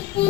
Mm-hmm.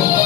Oh,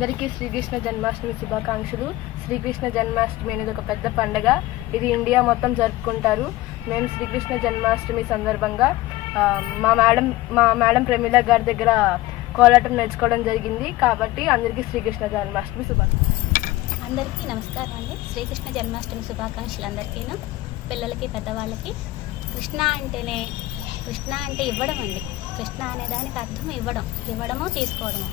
అందరికీ శ్రీకృష్ణ జన్మాష్టమి శుభాకాంక్షలు. శ్రీకృష్ణ జన్మాష్టమి అనేది ఒక పెద్ద పండగ. ఇది ఇండియా మొత్తం జరుపుకుంటారు. మేము శ్రీకృష్ణ జన్మాష్టమి సందర్భంగా మా మేడం మా మేడం ప్రమీల గారి దగ్గర కోలాటం నేర్చుకోవడం జరిగింది. కాబట్టి అందరికీ శ్రీకృష్ణ జన్మాష్టమి శుభాకాంక్షలు. అందరికీ నమస్కారం అండి. శ్రీకృష్ణ జన్మాష్టమి శుభాకాంక్షలు అందరికీను పిల్లలకి పెద్దవాళ్ళకి. కృష్ణ అంటేనే కృష్ణ అంటే ఇవ్వడం అండి. కృష్ణ అనే దానికి అర్థం ఇవ్వడం ఇవ్వడము తీసుకోవడము.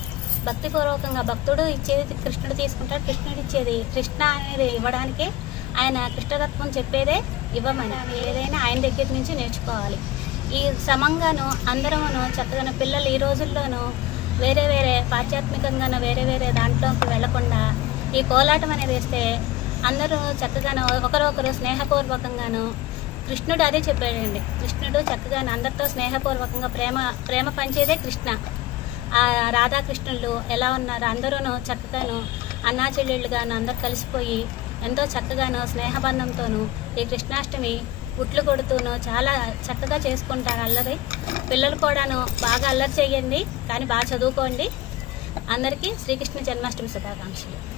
భక్తిపూర్వకంగా భక్తుడు ఇచ్చేది కృష్ణుడు తీసుకుంటాడు. కృష్ణుడు ఇచ్చేది కృష్ణ అనేది ఇవ్వడానికే ఆయన కృష్ణతత్వం చెప్పేదే ఇవ్వమని ఏదైనా ఆయన దగ్గర నుంచి నేర్చుకోవాలి. ఈ సమంగాను అందరమును చక్కగా పిల్లలు ఈ రోజుల్లోనూ వేరే వేరే పాశ్చాత్మికంగానూ వేరే వేరే దాంట్లోకి వెళ్ళకుండా ఈ కోలాటం అనేది వేస్తే అందరూ చక్కగాను ఒకరొకరు స్నేహపూర్వకంగాను కృష్ణుడు అదే చెప్పాడండి. కృష్ణుడు చక్కగా అందరితో స్నేహపూర్వకంగా ప్రేమ ప్రేమ పంచేదే కృష్ణ. రాధాకృష్ణులు ఎలా ఉన్నారు? అందరూను చక్కగాను అన్నా చెల్లెళ్ళుగాను అందరు కలిసిపోయి ఎంతో చక్కగాను స్నేహబంధంతోనూ ఈ కృష్ణాష్టమి ఉట్లు కొడుతూను చాలా చక్కగా చేసుకుంటారు అల్లరి. పిల్లలు కూడాను బాగా అల్లరి చేయండి కానీ బాగా చదువుకోండి. అందరికీ శ్రీకృష్ణ జన్మాష్టమి శుభాకాంక్షలు.